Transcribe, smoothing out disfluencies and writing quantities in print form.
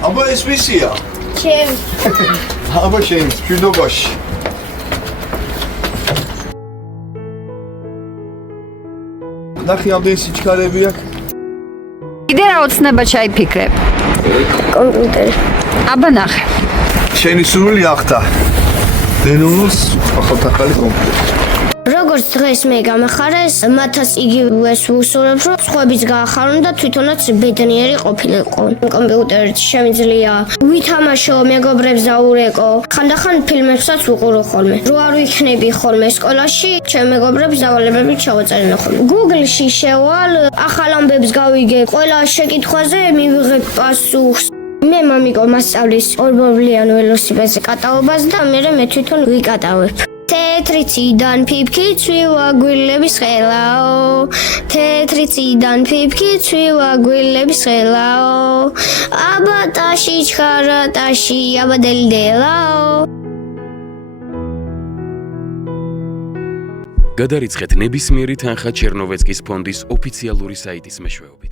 აბა ეს ვისია? ჩემი. აბა შენ მშვიდობაში. ნახე ამდენი სიჩქარები აქვს. კიდე რა ოცნება ჩაიფიქრებ? კომპიუტერი. აბა ნახე. შენი სრული ახთა. დენონოს ახალ კომპიუტერი. როგორც დღეს მე გამახარეს, მათაც იგივეს ვუსურებ, რომ სხვაებიც გაახარონ და თვითონაც ბედნიერი ყოფილიყო. კომპიუტერით შემიძლია ვითამაშო, მეგობრებს დაურეკო. ხანდახან ფილმებსაც ვუყურო ხოლმე. რო არ ვიქნები ხოლმე სკოლაში, ჩემ მეგობრებს დავალებები ჩავაწერინა ხოლმე. Google-ში შევალ, ახალ ამბებს გავიგებ, ყველა შეკითხვაზე მივიღებ პასუხს. მე მამიკო მასწავლის ორბოვლიან ველოსიპედზე კატაობას და მე თვითონ ვიკატავებ. თეთრი ციდან ფიფქი ცვივა გვილების ხელაო თეთრი ციდან ფიფქი ცვივა გვილების ხელაო აბა ტაში ჩხარა ტაში აბა დელდელაო გადარიცხეთ ნებისმიერი თანხა ჩერნოვეცკის ფონდის ოფიციალური საიტის მეშვეობით.